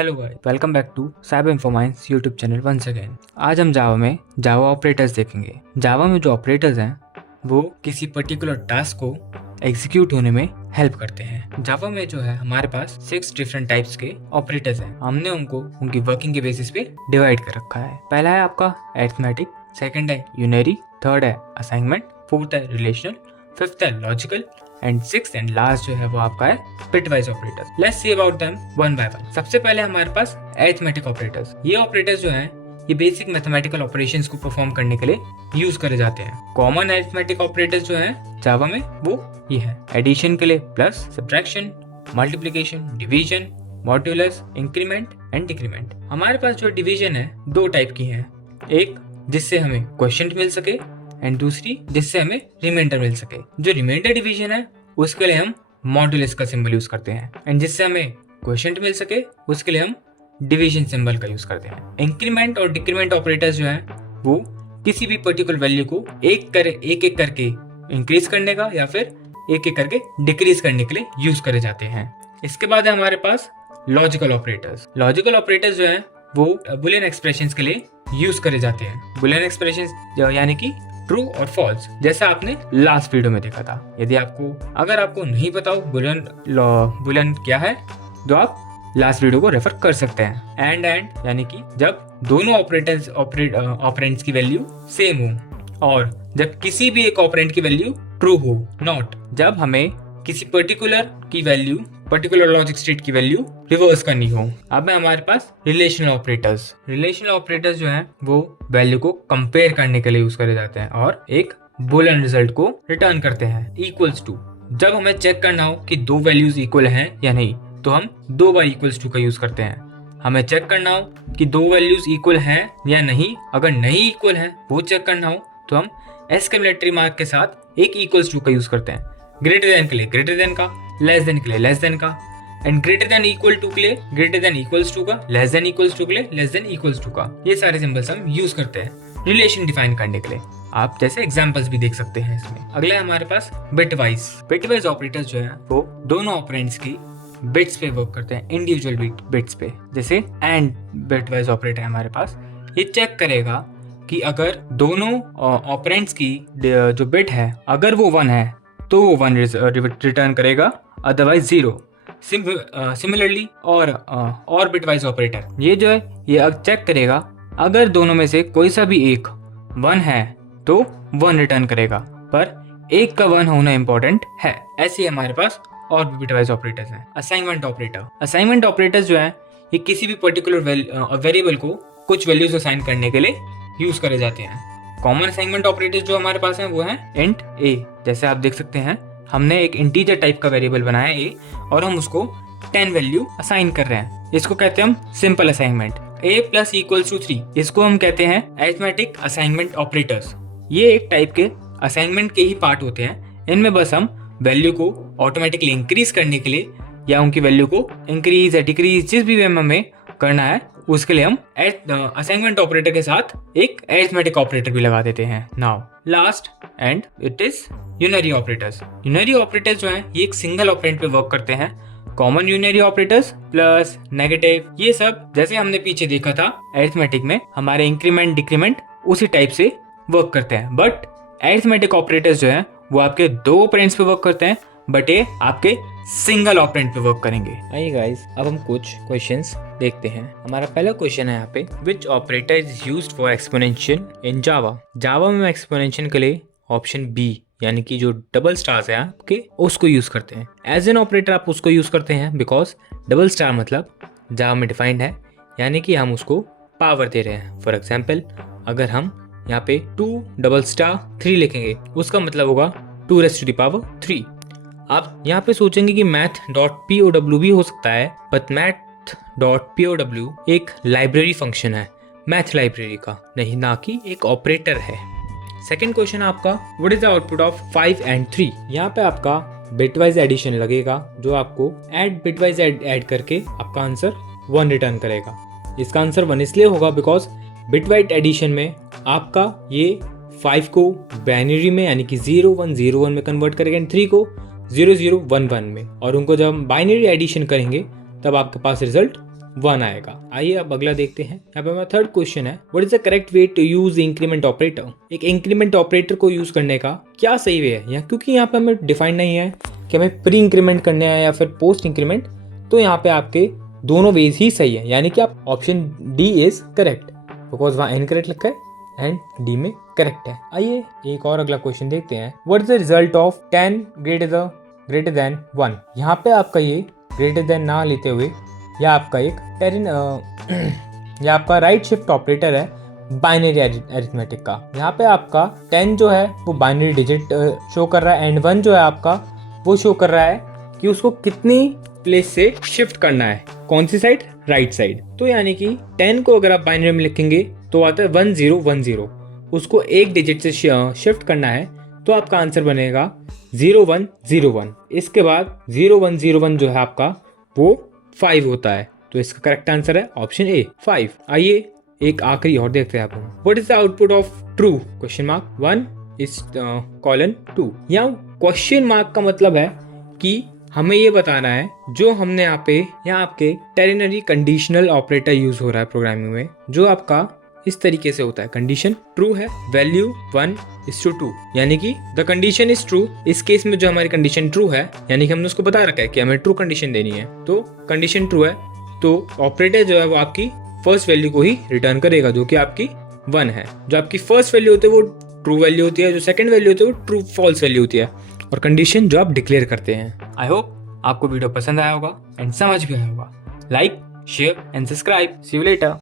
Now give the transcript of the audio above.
Hello guys, welcome back to cyber informants YouTube channel once again. आज हम जावा में जावा operators देखेंगे। जावा में जो ऑपरेटर्स हैं वो किसी पर्टिकुलर टास्क को एग्जीक्यूट होने में हेल्प करते हैं। जावा में जो है हमारे पास 6 डिफरेंट टाइप्स के ऑपरेटर्स हैं। हमने उनको उनकी वर्किंग के बेसिस पे डिवाइड कर रखा है। पहला है आपका अरिथमेटिक, सेकंड है यूनरी, थर्ड है असाइनमेंट, फोर्थ है रिलेशनल, फिफ्थ है logical and sixth and last जो है वो आपका है bitwise operators. Let's see about them one by one. सबसे पहले हमारे पास अरिथमेटिक ऑपरेटर्स। ये ऑपरेटर्स जो हैं ये बेसिक मैथमेटिकल ऑपरेशंस को परफॉर्म करने के लिए यूज करे जाते हैं। कॉमन अरिथमेटिक ऑपरेटर्स जो हैं जावा में वो ये है। एडिशन के लिए plus, subtraction, multiplication, division, modulus, increment and decrement. हमारे पास जो डिवीजन है दो टाइप की है, एक जिससे हमें क्वोशिएंट मिल सके एंड दूसरी जिससे हमें रिमाइंडर मिल सके। जो रिमाइंडर डिवीजन है उसके लिए हम मॉड्यूलस का सिंबल यूज करते हैं एंड जिससे हमें क्वोशिएंट मिल सके उसके लिए हम डिवीजन सिंबल का यूज करते हैं। इंक्रीमेंट और डिक्रीमेंट ऑपरेटर्स जो हैं वो किसी भी पर्टिकुलर वैल्यू को एक एक करके इंक्रीज करने का या फिर एक एक करके डिक्रीज करने के लिए यूज करे जाते हैं। इसके बाद है हमारे पास लॉजिकल ऑपरेटर्स। लॉजिकल ऑपरेटर्स जो हैं वो बुलियन एक्सप्रेशंस के लिए यूज करे जाते हैं। बुलियन एक्सप्रेशंस यानी कि ट्रू और फॉल्स, जैसा आपने लास्ट वीडियो में देखा था। यदि अगर आपको नहीं पता हो बुलियन क्या है तो आप लास्ट वीडियो को रेफर कर सकते हैं। एंड यानी कि जब दोनों ऑपरेंड्स की वैल्यू सेम हो और जब किसी भी एक ऑपरेंड की वैल्यू ट्रू हो। नॉट जब हमें किसी पर्टिकुलर लॉजिक स्टेट की वैल्यू रिवर्स करनी हो। अब है हमारे पास रिलेशनल ऑपरेटर्स। रिलेशनल ऑपरेटर्स जो हैं वो वैल्यू को कंपेयर करने के लिए यूज करे जाते हैं और एक बुलियन रिजल्ट को रिटर्न करते हैं। इक्वल्स टू, जब हमें चेक करना हो कि दो वैल्यूज इक्वल हैं या नहीं तो हम 2 बार इक्वल्स टू का यूज करते हैं। हमें चेक करना हो कि दो वैल्यूज इक्वल हैं या नहीं, अगर नहीं इक्वल हैं वो चेक करना हो तो हम एक्सक्लेमेटरी मार्क के साथ एक इक्वल्स टू का यूज करते हैं। ग्रेटर देन के लिए ग्रेटर देन का, लेस देन के लिए लेस देन का and greater than equal to के लिए ग्रेटर देन इक्वल्स टू का, लेस देन इक्वल्स टू के लिए लेस देन इक्वल्स टू का। ये सारे सिंबल्स हम यूज करते हैं रिलेशन डिफाइन करने के लिए। आप जैसे एग्जांपल्स भी देख सकते हैं इसमें। अगला है हमारे पास बिटवाइज ऑपरेटर्स जो है वो दोनों ऑपरेंड्स की बिट्स पे वर्क करते हैं, इंडिविजुअल बिट्स पे। जैसे एंड बिटवाइज ऑपरेटर है हमारे पास, ये चेक करेगा कि अगर दोनों ऑपरेंड्स की जो बिट है अगर वो 1 है तो वो 1 रिटर्न करेगा, अदरवाइज 0। सिमिलरली और बिटवाइज ऑपरेटर ये जो है ये चेक करेगा अगर दोनों में से कोई सा भी एक 1 है तो 1 रिटर्न करेगा, पर एक का 1 होना इंपॉर्टेंट है। ऐसे ही हमारे पास और भी बिटवाइज ऑपरेटर्स हैं। असाइनमेंट ऑपरेटर्स जो हैं ये किसी भी पर्टिकुलर वेरिएबल को कुछ वैल्यूज असाइन करने के लिए यूज करे जाते हैं। कॉमन असाइनमेंट ऑपरेटर्स जो हमारे पास हैं वो हैं इंट a। जैसे आप देख सकते हैं हमने एक इंटीजर टाइप का वेरिएबल बनाया a और हम उसको 10 वैल्यू असाइन कर रहे हैं। इसको कहते हैं हम simple assignment. a plus equals to 3 इसको हम कहते हैं अरिथमेटिक असाइनमेंट ऑपरेटर्स। ये एक टाइप के असाइनमेंट के ही पार्ट होते हैं। इनमें बस हम वैल्यू को ऑटोमेटिकली इंक्रीज करने के लिए या उनकी वैल्यू को इंक्रीज या डिक्रीज जिस भी वे में हमें करना है उसके लिए हम असाइनमेंट ऑपरेटर के साथ एक अरिथमेटिक ऑपरेटर भी लगा देते हैं। Now last and it is unary operators. Unary operators जो हैं ये एक सिंगल ऑपरेंड पे वर्क करते हैं। Common unary operators, plus, negative, ये सब जैसे हमने पीछे देखा था अरिथमेटिक में हमारे इंक्रीमेंट डिक्रीमेंट उसी टाइप से वर्क करते हैं। बट अरिथमेटिक ऑपरेटर्स जो हैं वो आपके 2 ऑपरेंड्स पे वर्क करते हैं, बट ये आपके सिंगल ऑपरेंड पे वर्क करेंगे। आइए गाइस, अब हम कुछ क्वेश्चंस देखते हैं। हमारा पहला क्वेश्चन है यहाँ पे, which operator is used for exponential in Java. Java में एक्सपोनेंशियल के लिए ऑप्शन बी यानी कि जो डबल स्टार्स है आपके उसको यूज करते हैं। एज एन ऑपरेटर आप उसको यूज करते हैं बिकॉज डबल स्टार मतलब जावा में डिफाइंड है, यानी कि हम उसको पावर दे रहे हैं। फॉर एग्जाम्पल अगर हम यहाँ पे 2 लिखेंगे उसका मतलब होगा 2⁻³ आप यहाँ पे सोचेंगे कि math.pow भी हो सकता है, बट math.pow एक लाइब्रेरी फंक्शन है, मैथ लाइब्रेरी का नहीं, ना कि एक ऑपरेटर है। सेकेंड क्वेश्चन आपका, what is the output of 5 and 3। यहाँ पे आपका बिटवाइज एडिशन लगेगा जो आपको बिटवाइज ऐड करके आपका आंसर 1 रिटर्न करेगा। इसका आंसर 1 इसलिए होगा बिकॉज बिटवाइज एडिशन में आपका ये 5 को बाइनरी में यानी कि 0101 में कन्वर्ट करेगा एंड 3 को 0011 में, और उनको जब हम बाइनरी एडिशन करेंगे तब आपके पास रिजल्ट 1 आएगा। आइए अब अगला देखते हैं। यहाँ पे हमारा थर्ड क्वेश्चन है, what is the correct way to use increment operator. एक इंक्रीमेंट ऑपरेटर को यूज करने का क्या सही वे है, क्योंकि यहाँ पे हमें डिफाइन नहीं है कि हमें प्री इंक्रीमेंट करना है या फिर पोस्ट इंक्रीमेंट, तो यहाँ पे आपके दोनों वेज ही सही है, यानी कि आप option D is correct, because वहाँ इनकरेक्ट लिखा है एंड डी में करेक्ट है। आइए एक और अगला क्वेश्चन देखते हैं, what is the result of 10 greater than 1। यहाँ पे आपका ये ग्रेटर देन ना लेते हुए या आपका या आपका राइट शिफ्ट ऑपरेटर है बाइनरी अरिथमेटिक का। यहाँ पे आपका 10 जो है वो बाइनरी डिजिट शो कर रहा है एंड 1 जो है आपका वो शो कर रहा है कि उसको कितनी प्लेस से शिफ्ट करना है, कौन सी साइड, राइट साइड। तो यानी कि 10 को अगर आप बाइनरी में लिखेंगे तो आता है 1010, उसको एक डिजिट से शिफ्ट करना है तो आपका आंसर बनेगा 0101। इसके बाद 0101 जो है आपका वो 5 होता है, तो इसका करेक्ट आंसर है ऑप्शन ए 5। आइए एक आखिरी और देखते हैं आप। What is the output of true question mark 1 is colon 2। यहाँ क्वेश्चन मार्क का मतलब है कि हमें ये बताना है जो हमने यहाँ आपके टेरिनरी कंडीशनल ऑपरेटर यूज हो रहा है प्रोग्रामिंग में, जो आपका इस तरीके से होता है, कंडीशन ट्रू है, वैल्यू 1:2, यानी कि द कंडीशन इज ट्रू। इस केस में जो हमारी कंडीशन ट्रू है, यानी कि हमने उसको बता रखा है कि हमें ट्रू कंडीशन देनी है, तो कंडीशन ट्रू है तो ऑपरेटर जो है वो आपकी फर्स्ट वैल्यू को ही रिटर्न करेगा, जो कि आपकी 1 है। जो आपकी फर्स्ट वैल्यू होती है वो ट्रू वैल्यू होती है, जो सेकंड वैल्यू होती है वो ट्रू फॉल्स वैल्यू होती है, और कंडीशन जो आप डिक्लेयर करते हैं। आई होप आपको वीडियो पसंद आया होगा एंड समझ भी आया होगा। Like, share and subscribe. See you letter.